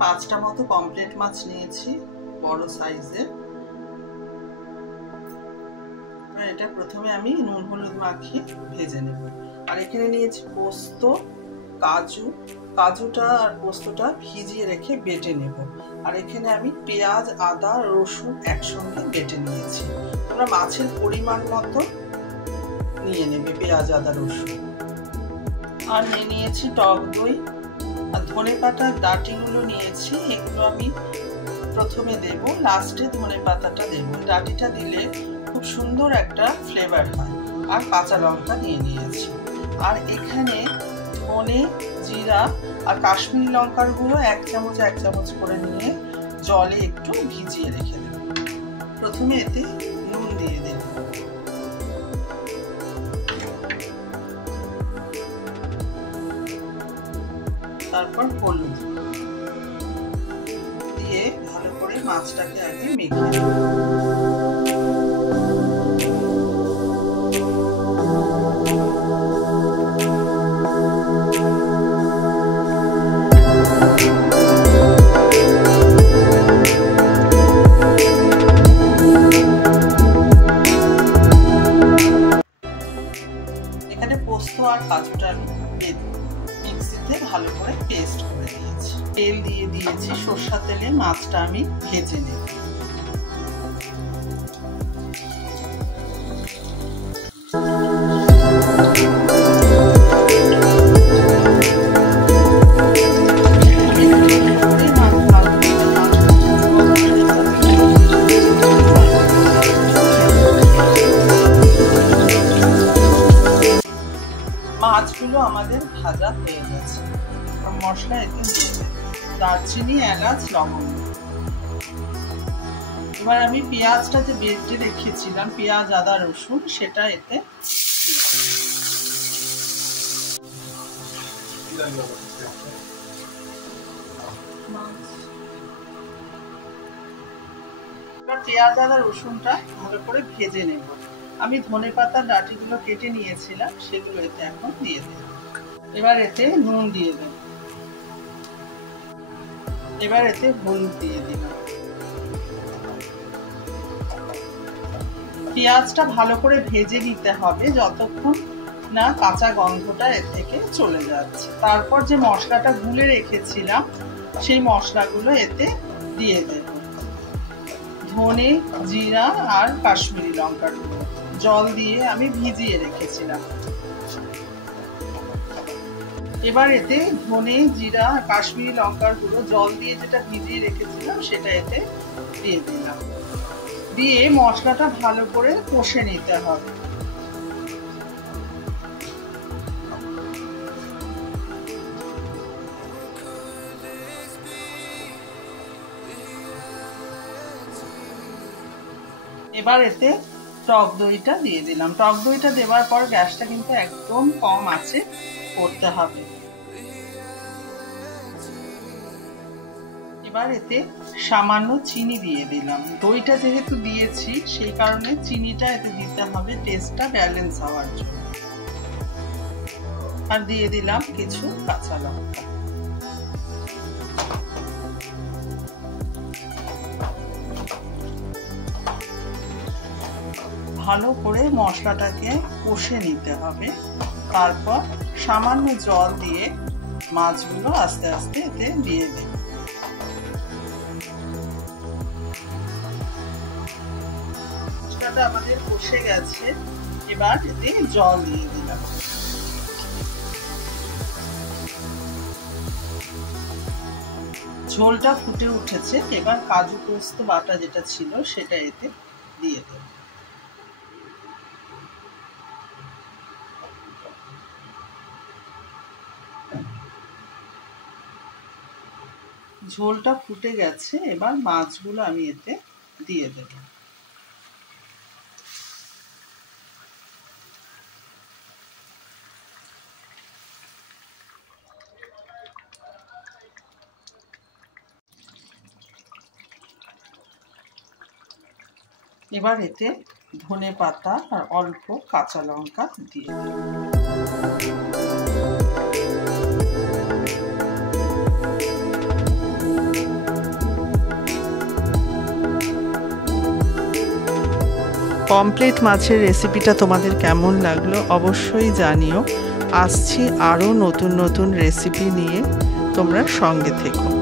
5টা মতো পমফ্রেট মাছ নিয়েছি, বড় সাইজের। এটা প্রথমে আমি নুন হলুদ মাখিয়ে ভেজে নেব। আর এখানে নিয়েছি পোস্ত, কাজুটা আর পোস্তটা ভিজিয়ে রেখে বেটে নেব। আর এখানে আমি পেঁয়াজ, আদা, রসুন একসঙ্গে বেটে নিয়েছি। তোমরা মাছের পরিমাণ মতো নিয়ে নেবে পেঁয়াজ, আদা, রসুন। আর নিয়েছি টক দই আর ধনেপাতার ডাঁটিগুলো নিয়েছি। এগুলো আমি প্রথমে দেব, লাস্টে ধনেপাতাটা দেব। ডাঁটিটা দিলে খুব সুন্দর একটা ফ্লেভার হয়। আর কাঁচা লঙ্কা নিয়ে নিয়েছি। আর এখানে ধনে, জিরা আর কাশ্মীরি লঙ্কার গুঁড়ো 1 চামচ করে নিয়ে জলে একটু ভিজিয়ে রেখে দেব। প্রথমে এতে নুন দিয়ে দেব, তারপর হলুদ দিয়ে ভালো করে মাছটাকে আগে মেখে দেব। এখানে পোস্ত আর কাজুটা আমি মিক্সিতে ভালো করে পেস্ট করে দিয়েছি। তেল দিয়ে দিয়েছি, সরষের তেলে মাছটা আমি ভেজে নেব। মাছগুলো আমাদের ভাজা হয়ে গেছে। মশলা এতে দিয়ে দেব, দারচিনি, এলাচ, লবঙ্গ। এবার আমি পেঁয়াজটা যে বেটে রেখেছিলাম, পেঁয়াজ, আদা, রসুন, সেটা এতে পেঁয়াজ, আদা, রসুনটা ভালো করে ভেজে নেব। আমি ধনেপাতার ডাঁটিগুলো কেটে নিয়েছিলাম, সেগুলো এতে এখন দিয়ে দেব। এবার এতে নুন দিয়ে দেব, এবার এতে হলুদ দিয়ে দিলাম। পেঁয়াজটা ভালো করে ভেজে নিতে হবে যতক্ষণ না কাঁচা গন্ধটা এর থেকে চলে যাচ্ছে। তারপর যে মশলাটা গুলে রেখেছিলাম সেই মশলাগুলো এতে দিয়ে দেব। ধনে, জিরা আর কাশ্মীরি লঙ্কার গুঁড়ো জল দিয়ে আমি ভিজিয়ে রেখেছিলাম। এবার এতে ধনে, জিরা, কাশ্মীরি লঙ্কার গুঁড়ো জল দিয়ে যেটা ভিজিয়ে রেখেছিলাম সেটা এতে দিয়ে দিলাম। দিয়ে মশলাটা ভালো করে কষে নিতে হবে। এবার এতে টক দইটা দিয়ে দিলাম। টক দইটা দেওয়ার পর গ্যাসটা কিন্তু একদম কম আঁচে করতে হবে। এবার এতে সামান্য চিনি দিয়ে দিলাম। দইটা যেহেতু দিয়েছি সেই কারণে চিনিটা এতে দিতে হবে টেস্টটা ব্যালেন্স হওয়ার জন্য। আর দিয়ে দিলাম কিছু কাঁচা লঙ্কা। ভালো করে মশলাটাকে কষে নিতে হবে। তারপর সামান্য জল দিয়ে মাছগুলো আস্তে আস্তে এতে দিয়ে দেব। মশলাটা আমাদের কষে গেছে, এবার এতে জল দিয়ে দিলাম। ঝোলটা ফুটে উঠেছে, এবার কাজু পোস্ত বাটা যেটা ছিল সেটা এতে দিয়ে দেব। ঝোলটা ফুটে গেছে, এবার মাছগুলো আমি এতে দিয়ে দেব। এবার এতে ধনেপাতা আর অল্প কাঁচা লঙ্কা দিয়ে দেব। পমফ্রেট মাছের রেসিপিটা তোমাদের কেমন লাগলো অবশ্যই জানিও। আসছি আরও নতুন নতুন রেসিপি নিয়ে, তোমরা সঙ্গে থেকো।